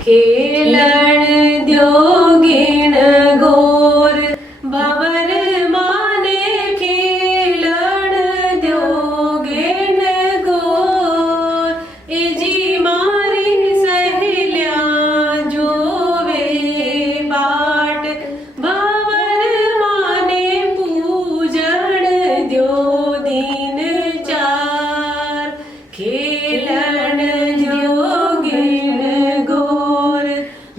खेलण द्योगीण गोर बाबर माने खेलण द्योगीण गोर एजी मारी सहेल्या जोवे बाट बाबर माने पूजन द्यो दीन चार खेलण द्योगीण गोर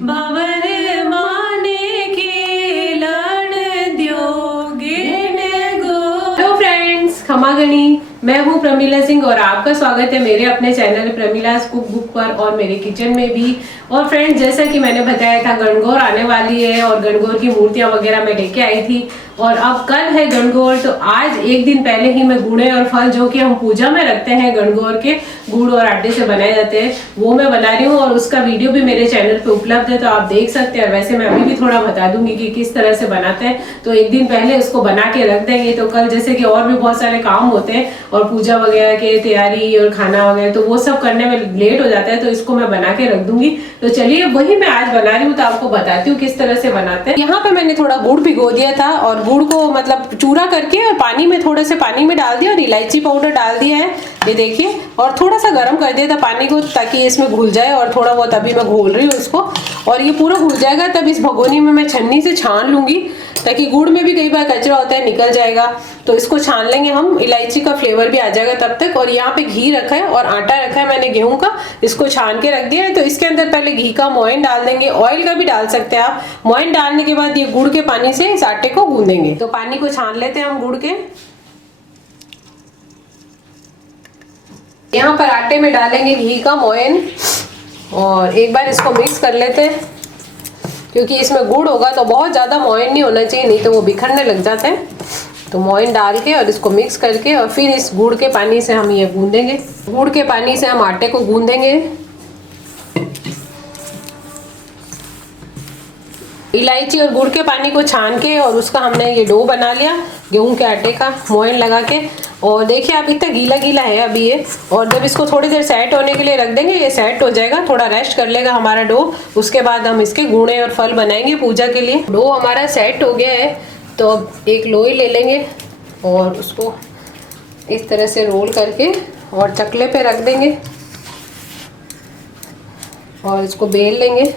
बाबर माने खेलण द्योगीण गोर। हेलो फ्रेंड्स, खमा गणी, मैं हूँ प्रमीला सिंह और आपका स्वागत है मेरे अपने चैनल प्रमीलास कुक बुक पर और मेरे किचन में भी। और फ्रेंड्स, जैसा कि मैंने बताया था गणगौर आने वाली है और गणगौर की मूर्तियां वगैरह मैं लेके आई थी और अब कल है गणगौर। तो आज एक दिन पहले ही मैं गुड़े और फल जो कि हम पूजा में रखते हैं गणगौर के गुड़ और आटे से बनाए जाते हैं वो मैं बना रही हूँ और उसका वीडियो भी मेरे चैनल पे उपलब्ध है, तो आप देख सकते हैं। और वैसे मैं अभी भी थोड़ा बता दूंगी कि किस तरह से बनाते हैं, तो एक दिन पहले उसको बना के रख देंगे। तो कल जैसे कि और भी बहुत सारे काम होते हैं और पूजा वगैरह के तैयारी और खाना वगैरह, तो वो सब करने में लेट हो जाता है, तो इसको मैं बना के रख दूंगी। तो चलिए वही मैं आज बना रही हूँ, तो आपको बताती हूँ किस तरह से बनाते हैं। यहाँ पे मैंने थोड़ा गुड़ भिगो दिया था और गुड़ को मतलब चूरा करके और पानी में थोड़े से पानी में डाल दिया और इलायची पाउडर डाल दिया है, ये देखिए। और थोड़ा सा गर्म कर दिया था पानी को ताकि इसमें घुल जाए और थोड़ा बहुत अभी मैं घोल रही हूँ उसको। और ये पूरा घुल जाएगा तब इस भगोनी में मैं छन्नी से छान लूंगी ताकि गुड़ में भी कई बार कचरा होता है निकल जाएगा, तो इसको छान लेंगे हम, इलायची का फ्लेवर भी आ जाएगा तब तक। और यहाँ पे घी रखा है और आटा रखा है मैंने गेहूं का, इसको छान के रख दिया है। तो इसके अंदर पहले घी का मोइन डाल देंगे, ऑयल का भी डाल सकते हैं आप। मोइन डालने के बाद ये गुड़ के पानी से इस आटे को गूंदेंगे। तो पानी को छान लेते हैं हम गुड़ के। यहाँ पर आटे में डालेंगे घी का मोइन और एक बार इसको मिक्स कर लेते हैं, क्योंकि इसमें गुड़ होगा तो बहुत ज़्यादा मोइन नहीं होना चाहिए, नहीं तो वो बिखरने लग जाते हैं। तो मोइन डाल के और इसको मिक्स करके और फिर इस गुड़ के पानी से हम ये गूंदेंगे। गुड़ के पानी से हम आटे को गूंदेंगे। इलायची और गुड़ के पानी को छान के और उसका हमने ये डो बना लिया गेहूं के आटे का मोइन लगा के। और देखिए आप इतना गीला गीला है अभी ये, और जब इसको थोड़ी देर सेट होने के लिए रख देंगे, ये सेट हो जाएगा, थोड़ा रेस्ट कर लेगा हमारा डो। उसके बाद हम इसके गुणे और फल बनाएंगे पूजा के लिए। डो हमारा सेट हो गया है, तो अब एक लोई ले लेंगे और उसको इस तरह से रोल करके और चकले पे रख देंगे और इसको बेल लेंगे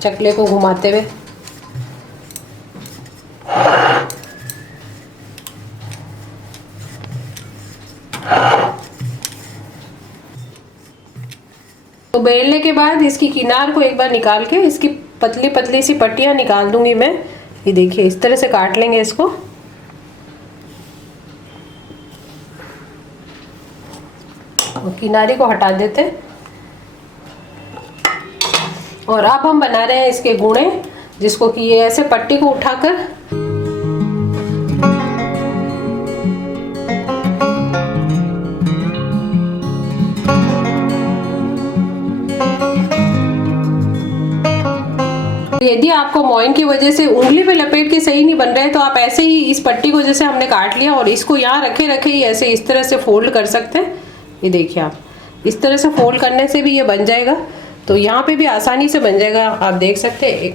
चकले को घुमाते हुए। तो बेलने के बाद इसकी किनार को एक बार निकाल के इसकी पतली पतली सी पट्टियां निकाल दूंगी मैं। ये देखिए इस तरह से काट लेंगे इसको। और किनारे को हटा देते हैं। और अब हम बना रहे हैं इसके गुणे, जिसको कि ये ऐसे पट्टी को उठाकर यदि आपको मोइन की वजह से उंगली पे लपेट के सही नहीं बन रहा है, तो आप ऐसे ही इस पट्टी को जैसे हमने काट लिया और इसको यहाँ रखे रखे ही ऐसे इस तरह से फोल्ड कर सकते हैं। ये देखिए आप इस तरह से फोल्ड करने से भी ये बन जाएगा, तो यहाँ पे भी आसानी से बन जाएगा, आप देख सकते हैं।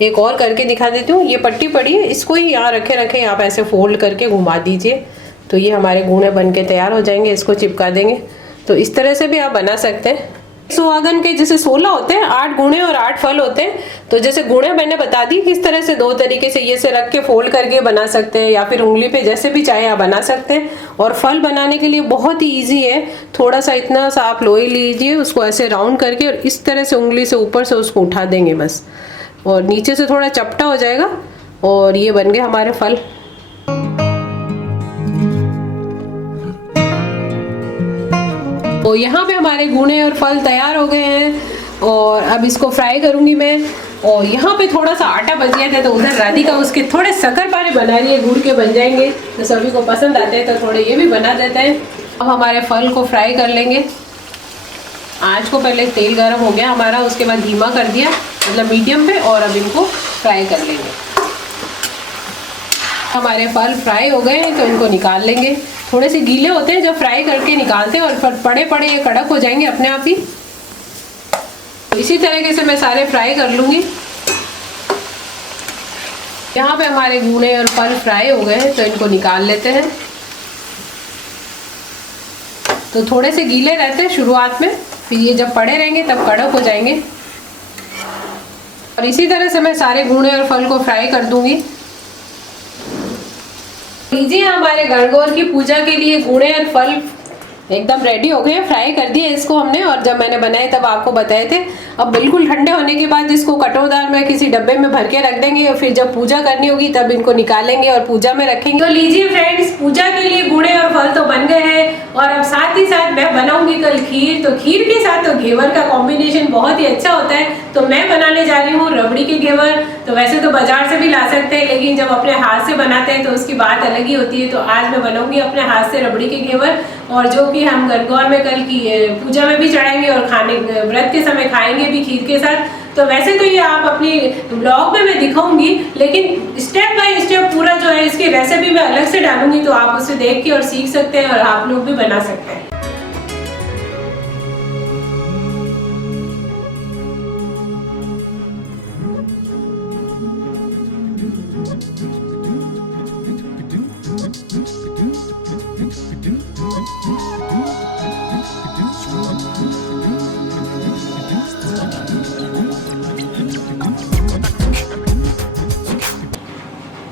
एक और करके दिखा देती हूँ। ये पट्टी पड़ी है, इसको ही यहाँ रखे रखे आप ऐसे फोल्ड करके घुमा दीजिए, तो ये हमारे गुणे बन के तैयार हो जाएंगे। इसको चिपका देंगे, तो इस तरह से भी आप बना सकते हैं। सुहागन के जैसे 16 होते हैं, 8 गुणे और 8 फल होते हैं। तो जैसे गुणे मैंने बता दी किस तरह से, 2 तरीके से ये से रख के फोल्ड करके बना सकते हैं या फिर उंगली पे जैसे भी चाहे आप बना सकते हैं। और फल बनाने के लिए बहुत ही इजी है। थोड़ा सा इतना सा आप लोई लीजिए, उसको ऐसे राउंड करके और इस तरह से उंगली से ऊपर से उसको उठा देंगे बस, और नीचे से थोड़ा चपटा हो जाएगा और ये बन गए हमारे फल। तो यहाँ पे हमारे गुणे और फल तैयार हो गए हैं और अब इसको फ्राई करूंगी मैं। और यहाँ पे थोड़ा सा आटा बच गया था, तो उधर राधिका उसके थोड़े शक्करपारे बना रही है, गुड़ के बन जाएंगे, तो सभी को पसंद आते हैं, तो थोड़े ये भी बना देते हैं। अब हमारे फल को फ्राई कर लेंगे। आज को पहले तेल गर्म हो गया हमारा, उसके बाद धीमा कर दिया मतलब मीडियम पे, और अब इनको फ्राई कर लेंगे। हमारे फल फ्राई हो गए हैं तो इनको निकाल लेंगे। थोड़े से गीले होते हैं, जब फ्राई करके निकालते हैं और पड़े पड़े ये कड़क हो जाएंगे अपने आप ही। इसी तरीके से मैं सारे फ्राई कर लूँगी। यहाँ पे हमारे भुने और फल फ्राई हो गए हैं, तो इनको निकाल लेते हैं। तो थोड़े से गीले रहते हैं शुरुआत में, फिर ये जब पड़े रहेंगे तब कड़क हो जाएंगे। और इसी तरह से मैं सारे भुने और फल को फ्राई कर दूंगी। लीजिए, हमारे गणगौर की पूजा के लिए गुणे और फल एकदम रेडी हो गए, फ्राई कर दिए इसको हमने। और जब मैंने बनाए तब आपको बताए थे। अब बिल्कुल ठंडे होने के बाद इसको कटोरदार में किसी डब्बे में भर के रख देंगे, और फिर जब पूजा करनी होगी तब इनको निकालेंगे और पूजा में रखेंगे। तो लीजिए फ्रेंड्स, पूजा के लिए गुणे और फल तो बन गए हैं। और अब साथ ही साथ मैं बनाऊंगी कल खीर। तो खीर के साथ तो घेवर का कॉम्बिनेशन बहुत ही अच्छा होता है। तो मैं बनाने जा रही हूँ रबड़ी के घेवर। तो वैसे तो बाजार से भी ला सकते हैं, लेकिन जब अपने हाथ से बनाते हैं तो उसकी बात अलग ही होती है। तो आज मैं बनाऊंगी अपने हाथ से रबड़ी के घेवर, और जो कि हम गणगौर में कल की पूजा में भी चढ़ाएंगे और खाने व्रत के समय खाएंगे भी खीर के साथ। तो वैसे तो ये आप अपनी ब्लॉग में मैं दिखाऊंगी, लेकिन स्टेप बाय स्टेप पूरा जो है इसकी रेसिपी मैं अलग से डालूंगी, तो आप उसे देख के और सीख सकते हैं और आप लोग भी बना सकते हैं।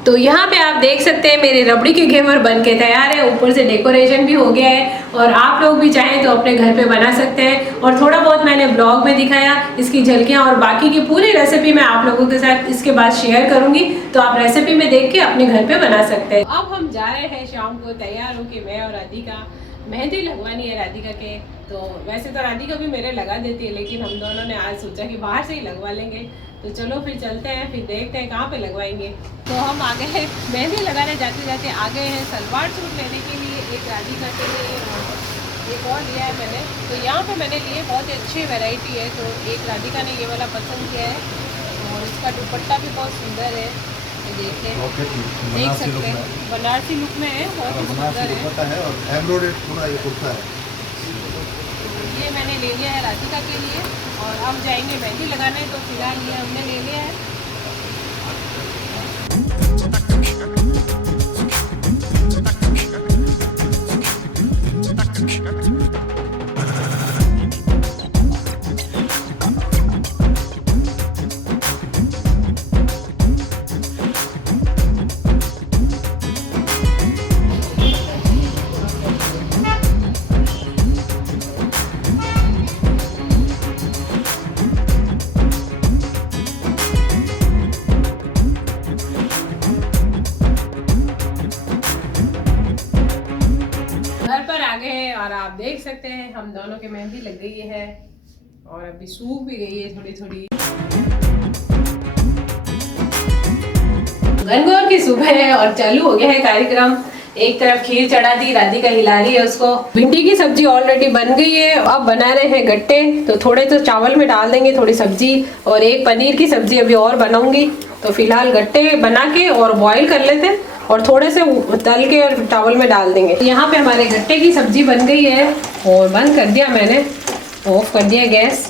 तो यहाँ पे आप देख सकते हैं मेरे रबड़ी के घेवर बन के तैयार है। ऊपर से डेकोरेशन भी हो गया है, और आप लोग भी चाहें तो अपने घर पे बना सकते हैं। और थोड़ा बहुत मैंने ब्लॉग में दिखाया इसकी झलकियाँ, और बाकी की पूरी रेसिपी मैं आप लोगों के साथ इसके बाद शेयर करूंगी। तो आप रेसिपी में देख के अपने घर पे बना सकते हैं। अब हम जा रहे हैं शाम को तैयार होके, मैं और राधिका। मेहंदी लगवानी है राधिका के। तो वैसे तो राधिका भी मेरे लगा देती है, लेकिन हम दोनों ने आज सोचा कि बाहर से ही लगवा लेंगे। तो चलो फिर चलते हैं, फिर देखते हैं कहाँ पे लगवाएंगे। तो हम आ गए मेहंदी लगाने, जाते जाते आ गए हैं सलवार सूट लेने के लिए, एक राधिका के लिए और एक और लिया है मैंने। तो यहाँ पे मैंने लिए बहुत अच्छी वैरायटी है। तो एक राधिका ने ये वाला पसंद किया है, और इसका दुपट्टा भी बहुत सुंदर है। देख सकते हैं बनारसी लुक में है, बहुत सुंदर है। और एम्ब्रॉयडर्ड पूरा ये कुर्ता है। ये मैंने ले लिया है राधिका के लिए, और अब जाएंगे मेहंदी लगाने। तो फिलहाल ये हमने ले लिया है। और आप देख सकते हैं हम दोनों के मेहंदी लग गई है, और अभी सूख भी गई है थोड़ी थोड़ी। गणगौर की सुबह है और चालू हो गया है कार्यक्रम। एक तरफ खीर चढ़ा दी, राधिका हिला रही है उसको। भिंडी की सब्जी ऑलरेडी बन गई है। अब बना रहे हैं गट्टे। तो थोड़े तो चावल में डाल देंगे, थोड़ी सब्जी, और एक पनीर की सब्जी अभी और बनाऊंगी। तो फिलहाल गट्टे बना के और बॉईल कर लेते हैं, और थोड़े से तल के और चावल में डाल देंगे। यहाँ पे हमारे गट्टे की सब्जी बन गई है, और बंद कर दिया मैंने, ऑफ कर दिया गैस।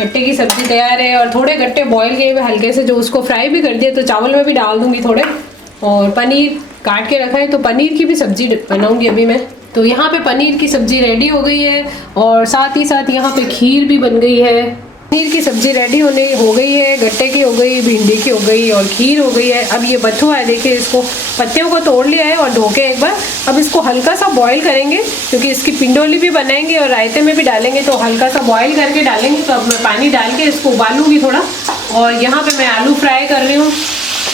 गट्टे की सब्जी तैयार है, और थोड़े गट्टे बॉईल किए हुए हल्के से, जो उसको फ्राई भी कर दिए। तो चावल में भी डाल दूंगी थोड़े, और पनीर काट के रखा है, तो पनीर की भी सब्जी बनाऊंगी अभी मैं। तो यहाँ पे पनीर की सब्जी रेडी हो गई है, और साथ ही साथ यहाँ पे खीर भी बन गई है। पनीर की सब्जी रेडी हो गई है, गट्टे की हो गई, भिंडी की हो गई, और खीर हो गई है। अब ये बथुआ है, देखिए इसको पत्तियों को तोड़ लिया है और धो के एक बार। अब इसको हल्का सा बॉईल करेंगे, क्योंकि इसकी पिंडोली भी बनाएंगे और रायते में भी डालेंगे। तो हल्का सा बॉईल करके डालेंगे। तो अब मैं पानी डाल के इसको उबालूंगी थोड़ा। और यहाँ पे मैं आलू फ्राई कर रही हूँ,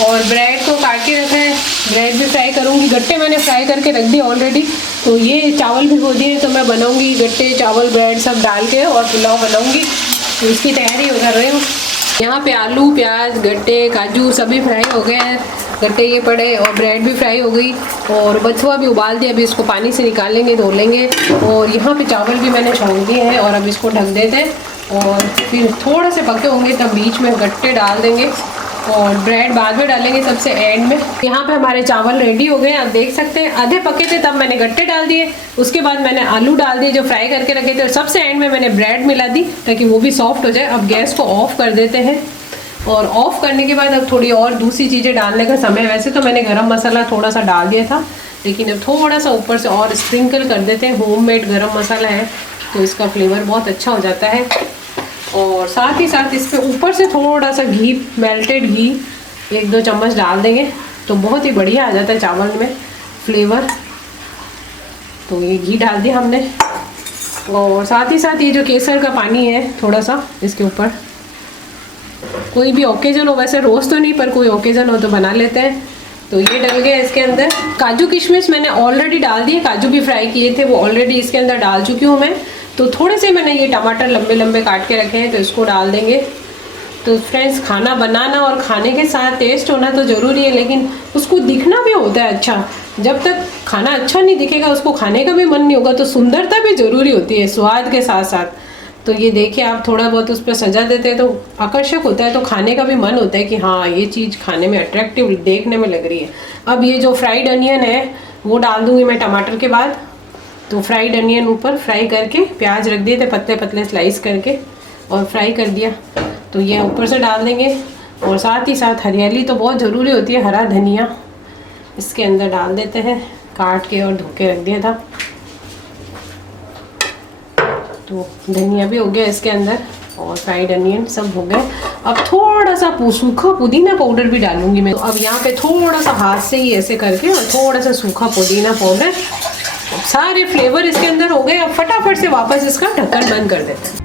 और ब्रेड को काट के रखा है, ब्रेड भी फ्राई करूँगी। गट्टे मैंने फ्राई करके रख दिए ऑलरेडी। तो ये चावल भी हो दिए, तो मैं बनाऊँगी गट्टे, चावल, ब्रेड सब डाल के और पुलाव बनाऊँगी। तो इसकी तैयारी कर रही हूँ। यहाँ पे आलू, प्याज, गट्टे, काजू सभी फ्राई हो गए हैं। गट्टे ये पड़े, और ब्रेड भी फ्राई हो गई, और बथुआ भी उबाल दिया। अभी इसको पानी से निकालेंगे, धो लेंगे। और यहाँ पे चावल भी मैंने छोड़ दिए हैं, और अब इसको ढक देते हैं। और फिर थोड़े से पके होंगे तब बीच में गट्टे डाल देंगे, और ब्रेड बाद में डालेंगे सबसे एंड में। यहाँ पे हमारे चावल रेडी हो गए, आप देख सकते हैं आधे पके थे तब मैंने गट्टे डाल दिए, उसके बाद मैंने आलू डाल दिए जो फ्राई करके रखे थे, और सबसे एंड में मैंने ब्रेड मिला दी ताकि वो भी सॉफ्ट हो जाए। अब गैस को ऑफ कर देते हैं, और ऑफ करने के बाद अब थोड़ी और दूसरी चीज़ें डालने का समय। वैसे तो मैंने गरम मसाला थोड़ा सा डाल दिया था, लेकिन अब थोड़ा सा ऊपर से और स्प्रिंकल कर देते हैं। होममेड गरम मसाला है तो इसका फ्लेवर बहुत अच्छा हो जाता है। और साथ ही साथ इस पर ऊपर से थोड़ा सा घी, मेल्टेड घी 1-2 चम्मच डाल देंगे तो बहुत ही बढ़िया आ जाता है चावल में फ्लेवर। तो ये घी डाल दिया हमने, और साथ ही साथ ये जो केसर का पानी है थोड़ा सा इसके ऊपर। कोई भी ओकेजन हो, वैसे रोज़ तो नहीं पर कोई ओकेजन हो तो बना लेते हैं। तो ये डल गया इसके अंदर। काजू किशमिश मैंने ऑलरेडी डाल दिए, काजू भी फ्राई किए थे वो ऑलरेडी इसके अंदर डाल चुकी हूँ मैं। तो थोड़े से मैंने ये टमाटर लंबे लंबे काट के रखे हैं तो इसको डाल देंगे। तो फ्रेंड्स, खाना बनाना और खाने के साथ टेस्ट होना तो ज़रूरी है, लेकिन उसको दिखना भी होता है अच्छा। जब तक खाना अच्छा नहीं दिखेगा उसको खाने का भी मन नहीं होगा। तो सुंदरता भी ज़रूरी होती है स्वाद के साथ साथ। तो ये देखिए, आप थोड़ा बहुत उस पर सजा देते हैं तो आकर्षक होता है, तो खाने का भी मन होता है कि हाँ ये चीज़ खाने में अट्रैक्टिव देखने में लग रही है। अब ये जो फ्राइड अनियन है वो डाल दूँगी मैं टमाटर के बाद। तो फ्राइड अनियन ऊपर फ्राई करके, प्याज रख दिए थे पतले पतले स्लाइस करके और फ्राई कर दिया, तो ये ऊपर से डाल देंगे। और साथ ही साथ हरियाली तो बहुत ज़रूरी होती है, हरा धनिया इसके अंदर डाल देते हैं, काट के और धो के रख दिया था। तो धनिया भी हो गया इसके अंदर और फ्राइड अनियन सब हो गए। अब थोड़ा सा सूखा पुदीना पाउडर भी डालूंगी मैं। तो अब यहाँ पे थोड़ा सा हाथ से ही ऐसे करके और थोड़ा सा सूखा पुदीना पाउडर, सारे फ्लेवर इसके अंदर हो गए। अब फटाफट से वापस इसका ढक्कन बंद कर देते हैं।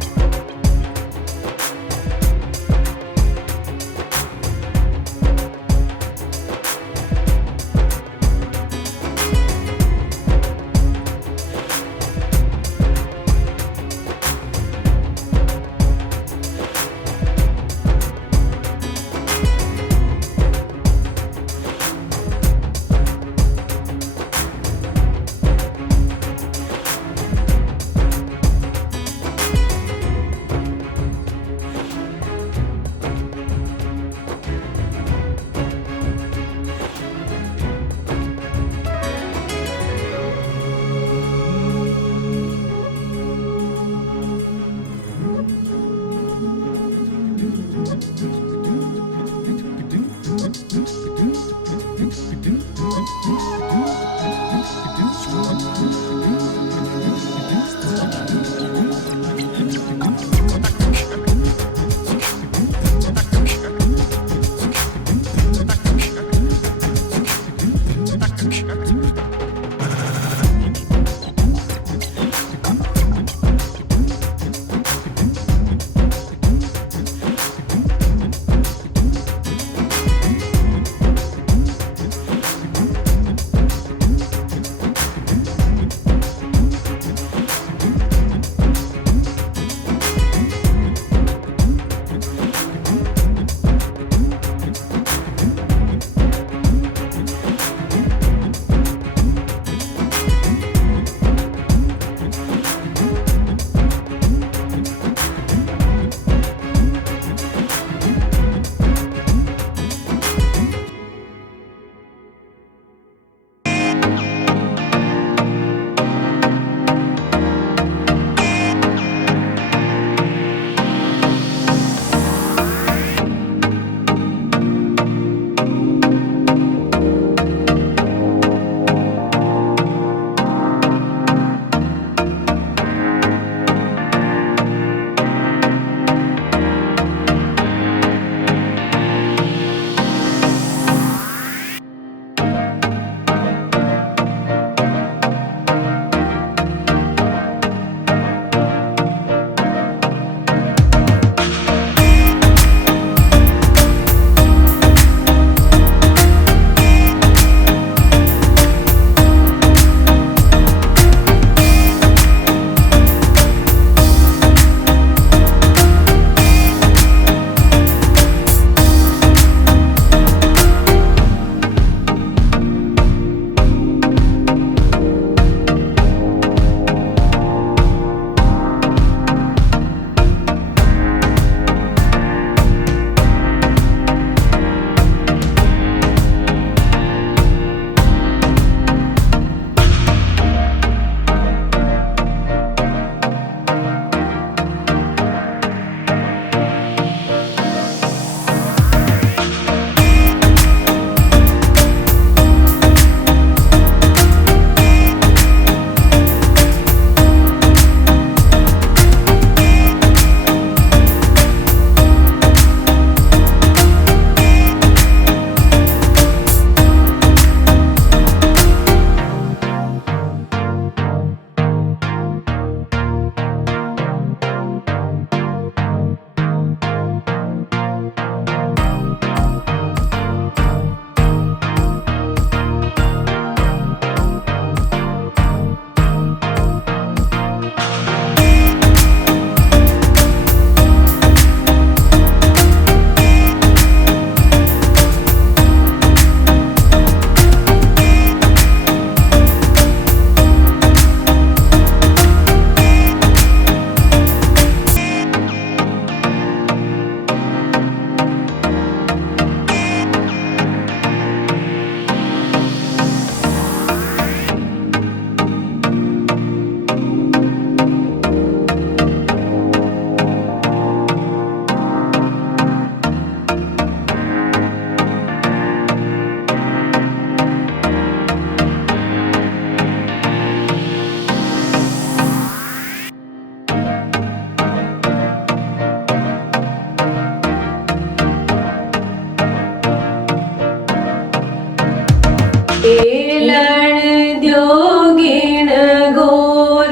खेलण द्योगिण गोर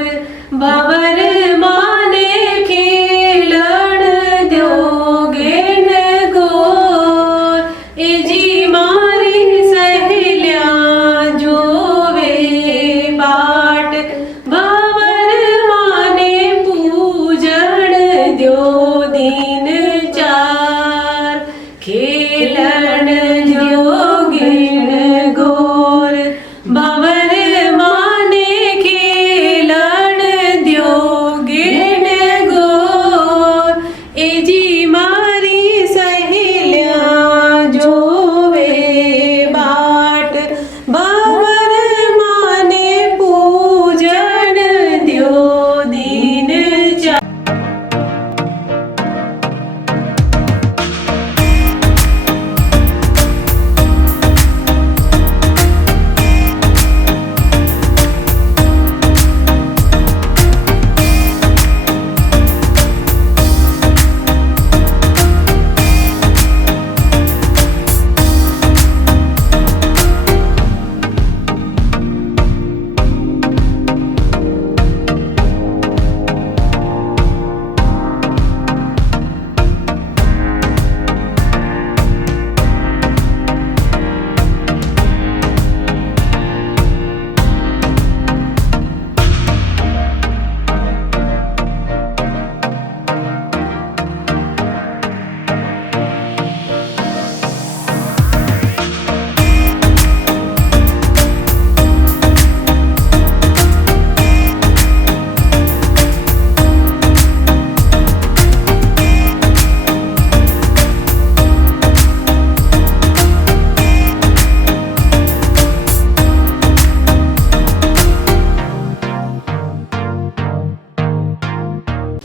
भंवर माने खेलण द्योगिण गोर ए जी मारी सहेलिया जोवे बाट भंवर माने पूजन द्यो दीन चार खेलण द्योगिण गोर भंवर माने खेलण द्योगिण गोर ए जी मारी सहेलिया जोवे बाट भंवर माने पूजन द्यो दीन चार।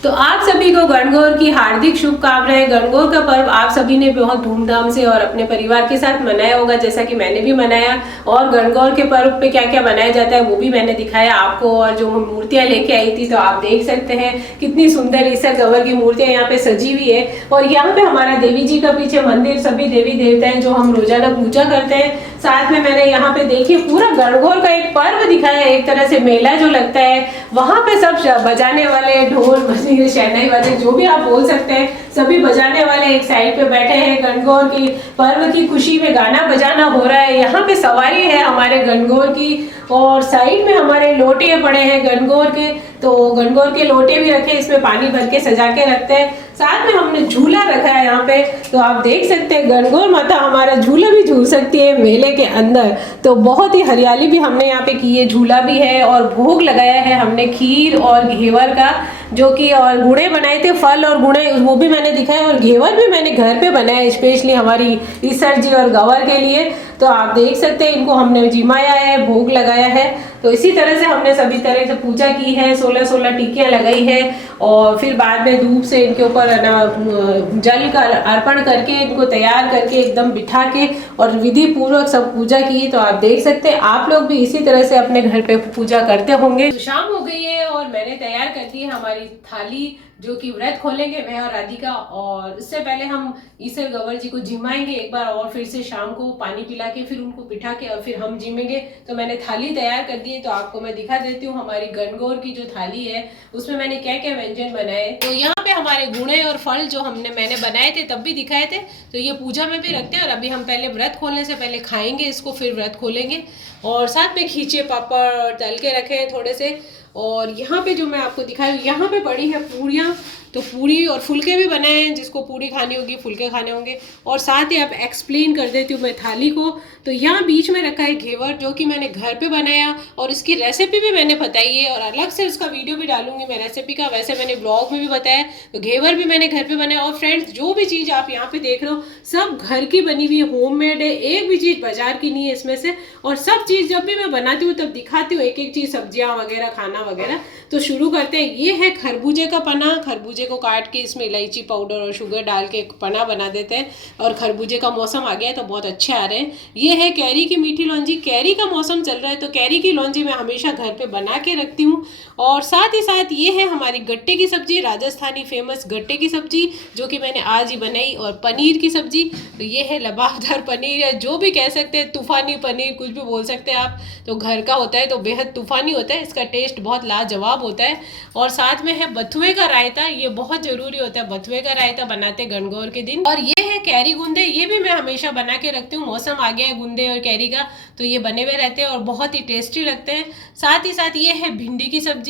तो आप सभी को गणगौर की हार्दिक शुभकामनाएं। गणगौर का पर्व आप सभी ने बहुत धूमधाम से और अपने परिवार के साथ मनाया होगा, जैसा कि मैंने भी मनाया। और गणगौर के पर्व पे क्या क्या बनाया जाता है वो भी मैंने दिखाया आपको। और जो हम मूर्तियां लेके आई थी तो आप देख सकते हैं कितनी सुंदर ईसर गवर की मूर्तियां यहाँ पे सजी हुई है। और यहाँ पे हमारा देवी जी का पीछे मंदिर, सभी देवी देवता हैं जो हम रोजाना पूजा करते हैं। साथ में मैंने यहाँ पे देखिए पूरा गणगौर का एक पर्व दिखाया है, एक तरह से मेला जो लगता है। वहां पे सब बजाने वाले ढोल मजीरे शहनाई वाले जो भी आप बोल सकते हैं, सभी बजाने वाले एक साइड पे बैठे हैं। गणगौर की पर्व की खुशी में गाना बजाना हो रहा है। यहाँ पे सवारी है हमारे गणगौर की और साइड में हमारे लोटे पड़े हैं गणगौर के। तो गणगौर के लोटे भी रखे, इसमें पानी भर के सजा के रखते हैं। साथ में हमने झूला रखा है यहाँ पे, तो आप देख सकते हैं गणगौर माता हमारा झूला भी झूल सकती है मेले के अंदर। तो बहुत ही हरियाली भी हमने यहाँ पे की है, झूला भी है और भोग लगाया है हमने खीर और घेवर का, जो कि और गुड़े बनाए थे, फल और गुड़े वो भी मैंने दिखाया। और घेवर भी मैंने घर पे बनाया स्पेशली हमारी ईसर जी और गवर के लिए। तो आप देख सकते हैं इनको हमने जिमाया है, भोग लगाया है। तो इसी तरह से हमने सभी तरह से पूजा की है, 16 टिक्कियाँ लगाई है। और फिर बाद में धूप से इनके ऊपर जल का अर्पण करके इनको तैयार करके एकदम बिठा के और विधि पूर्वक सब पूजा की। तो आप देख सकते हैं आप लोग भी इसी तरह से अपने घर पे पूजा करते होंगे। तो शाम हो गई है और मैंने तैयार कर दी है हमारी थाली, जो कि व्रत खोलेंगे मैं और राधिका। और इससे पहले हम ईसर गवर जी को जिमाएंगे एक बार और फिर से शाम को पानी पिला के फिर उनको बिठा के और फिर हम जिमेंगे। तो मैंने थाली तैयार कर दी है, तो आपको मैं दिखा देती हूँ हमारी गणगौर की जो थाली है उसमें मैंने क्या क्या व्यंजन बनाए। तो यहाँ पे हमारे गुणे और फल जो मैंने बनाए थे तब भी दिखाए थे, तो ये पूजा में भी रखते हैं। और अभी हम पहले व्रत खोलने से पहले खाएंगे इसको, फिर व्रत खोलेंगे। और साथ में खींचे पापड़ तल के रखे हैं थोड़े से। और यहाँ पे जो मैं आपको दिखाई, यहाँ पे पड़ी है पूरियाँ, तो पूरी और फुलके भी बनाए हैं, जिसको पूरी खानी होगी फुलके खाने होंगे। और साथ ही आप एक्सप्लेन कर देती हूँ मैं थाली को। तो यहाँ बीच में रखा है घेवर, जो कि मैंने घर पे बनाया और इसकी रेसिपी भी मैंने बताई है और अलग से उसका वीडियो भी डालूंगी मैं रेसिपी का। वैसे मैंने ब्लॉग में भी बताया, तो घेवर भी मैंने घर पे बनाया। और फ्रेंड्स, जो भी चीज़ आप यहाँ पे देख रहे हो सब घर की बनी हुई है, होममेड है, एक भी चीज़ बाजार की नहीं है इसमें से। और सब चीज़ जब भी मैं बनाती हूँ तब दिखाती हूँ एक एक चीज़, सब्जियाँ वगैरह, खाना वगैरह। तो शुरू करते हैं। ये है खरबूजे का पना। खरबूजे को काट के इसमें इलायची पाउडर और शुगर डाल के एक पना बना देते हैं। और खरबूजे का मौसम आ गया है तो बहुत अच्छे आ रहे हैं। ये है कैरी की मीठी लौंजी। कैरी का मौसम चल रहा है तो कैरी की लौंजी मैं हमेशा घर पे बना के रखती हूँ। और साथ ही साथ ये है हमारी गट्टे की सब्जी, राजस्थानी फेमस गट्टे की सब्जी, जो कि मैंने आज ही बनाई। और पनीर की सब्जी, तो ये है लबाबदार पनीर, या जो भी कह सकते हैं, तूफानी पनीर, कुछ भी बोल सकते हैं आप। तो घर का होता है तो बेहद तूफानी होता है, इसका टेस्ट बहुत लाजवाब होता है। और साथ में है बथुए का रायता। ये बहुत जरूरी होता है, बथुए का रायता बनाते गणगौर के दिन। और ये है कैरी गुंदे। ये भी मैं हमेशा बना के रखती हूँ। मौसम आ गया है गुंदे और कैरी का तो ये बने हुए रहते हैं और बहुत ही टेस्टी लगते हैं। साथ ही साथ ये है भिंडी की सब्जी।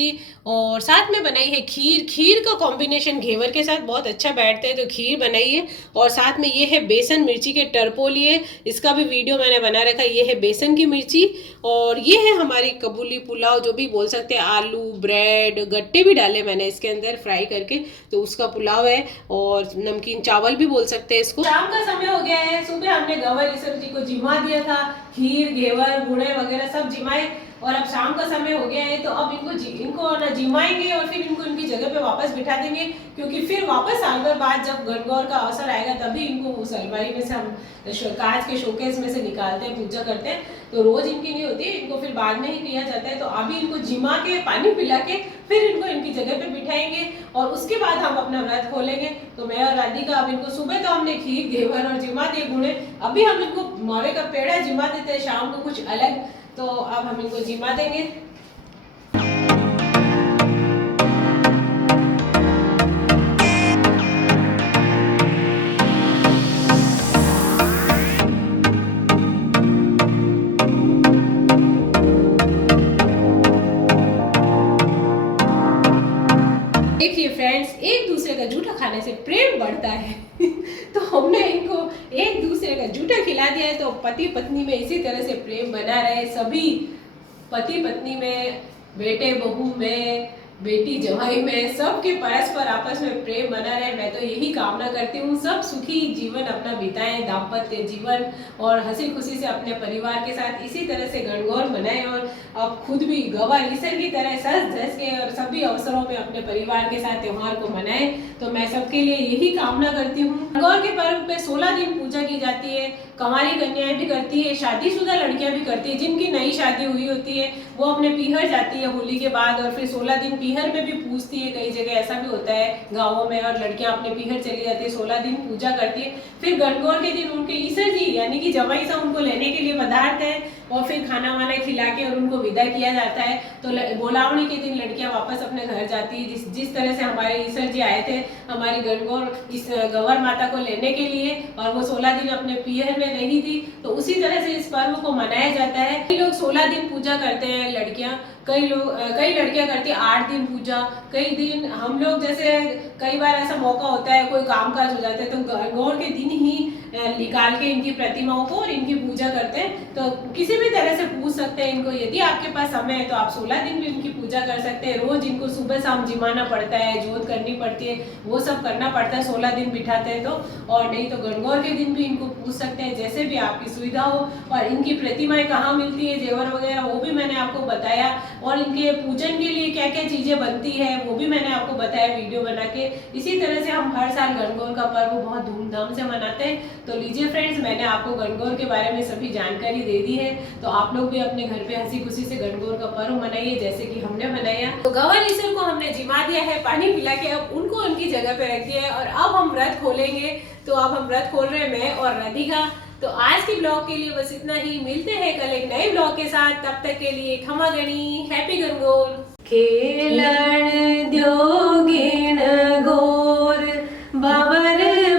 और साथ में बनाई है खीर। खीर का कॉम्बिनेशन घेवर के साथ बहुत अच्छा बैठता है तो खीर बनाई है। और साथ में ये है बेसन मिर्ची के टरपोलिए, इसका भी वीडियो मैंने बना रखा है। ये है बेसन की मिर्ची। और ये है हमारी कबूली पुलाव, जो भी बोल सकते हैं, आलू, ब्रेड, गट्टे भी डाले मैंने इसके अंदर फ्राई करके, तो उसका पुलाव है। और नमकीन चावल भी बोल सकते हैं इसको। शाम का समय हो गया है। सुबह हमने गंवर ईसर जी को जिमा दिया था, खीर, घेवर, गुड़े वगैरह सब जिमाए। और अब शाम का समय हो गया है तो अब इनको ना जिमाएंगे और फिर इनको इनकी जगह पे वापस बिठा देंगे, क्योंकि फिर वापस साल भर बाद जब गणगौर का अवसर आएगा तभी इनको उस अलमारी में से हम कांच के शोकेस में से निकालते हैं, पूजा करते हैं। तो रोज इनकी नहीं होती है, इनको फिर बाद में ही किया जाता है। तो अभी इनको जिमा के, पानी पिला के, फिर इनको इनकी जगह पे बिठाएंगे और उसके बाद हम अपना व्रत खोलेंगे। तो मैं और राधिका अब इनको, सुबह तो हमने खीर, घेवर और जिमा दिए गुणे, अभी हम इनको मावे का पेड़ा जिमा देते हैं शाम को कुछ अलग। तो अब हम इनको जिमा देंगे। देखिए फ्रेंड्स, एक दूसरे का जूठा खाने से प्रेम बढ़ता है तो हमने इनको एक दूसरे का जूठा खिला दिया है तो पति पत्नी में इसी तरह से प्रेम बना रहे। सभी पति पत्नी में, बेटे बहू में, बेटी जवाई में, सबके परस्पर आपस में प्रेम बना रहे। मैं तो यही कामना करती हूँ, सब सुखी जीवन अपना बिताएं, दाम्पत्य जीवन, और हंसी खुशी से अपने परिवार के साथ इसी तरह से गणगौर मनाएं। और अब खुद भी गंवर ईसर की तरह सज धज के और सभी अवसरों में अपने परिवार के साथ त्योहार को मनाएं। तो मैं सबके लिए यही कामना करती हूँ। गणगौर के पर्व पे 16 दिन पूजा की जाती है। कंवारी कन्याएं भी करती है, शादीशुदा लड़कियां भी करती है। जिनकी नई शादी हुई होती है वो अपने पीहर जाती है होली के बाद, और फिर 16 दिन पीहर में भी पूजती है। कई जगह ऐसा भी होता है गाँवों में, और लड़कियां अपने पीहर चली जाती है, 16 दिन पूजा करती है। फिर गणगौर के दिन उनके ईसर जी यानी कि जवाई साहब उनको लेने के लिए पधारते हैं और फिर खाना वाना खिला के और उनको विदा किया जाता है। तो बोलावणी के दिन लड़कियां वापस अपने घर जाती है। जिस तरह से हमारे ईसर जी आए थे हमारी गणगौर इस गंवर माता को लेने के लिए, और वो 16 दिन अपने पीहर में रही थी, तो उसी तरह से इस पर्व को मनाया जाता है। कई लोग 16 दिन पूजा करते हैं लड़कियां, कई लड़कियां करती है 8 दिन पूजा, कई दिन हम लोग, जैसे कई बार ऐसा मौका होता है कोई कामकाज हो जाता है तो गणगौर के दिन ही निकाल के इनकी प्रतिमाओं को और इनकी पूजा करते हैं। तो किसी भी तरह से पूछ सकते हैं इनको, यदि आपके पास समय है तो आप 16 दिन भी इनकी पूजा कर सकते हैं। रोज इनको सुबह शाम जिमाना पड़ता है, जोत करनी पड़ती है, वो सब करना पड़ता है 16 दिन बिठाते हैं तो। और नहीं तो गणगौर के दिन भी इनको पूछ सकते हैं, जैसे भी आपकी सुविधा हो। और इनकी प्रतिमाएं कहाँ मिलती है, जेवर वगैरह, वो भी मैंने आपको बताया। और इनके पूजन के लिए क्या क्या चीजें बनती है वो भी मैंने आपको बताया वीडियो बना के। इसी तरह से हम हर साल गणगौर का पर्व बहुत धूमधाम से मनाते हैं। तो लीजिए फ्रेंड्स, मैंने आपको गणगौर के बारे में सभी जानकारी दे दी है। तो आप लोग भी अपने घर पे हंसी खुशी से गणगौर का पर्व मनाइए जैसे कि हमने मनाया। तो गंवर ईसर को हमने जिमा दिया है, पानी पिला के अब उनको उनकी जगह पे रख दिया है, और अब हम व्रत खोलेंगे। तो अब हम व्रत खोल रहे हैं मैं और राधिका। तो आज के ब्लॉग के लिए बस इतना ही। मिलते हैं कल एक नए ब्लॉग के साथ, तब तक के लिए खमा गणी, हैप्पी गणगौर। खेलण द्यो गिण गोर बाबर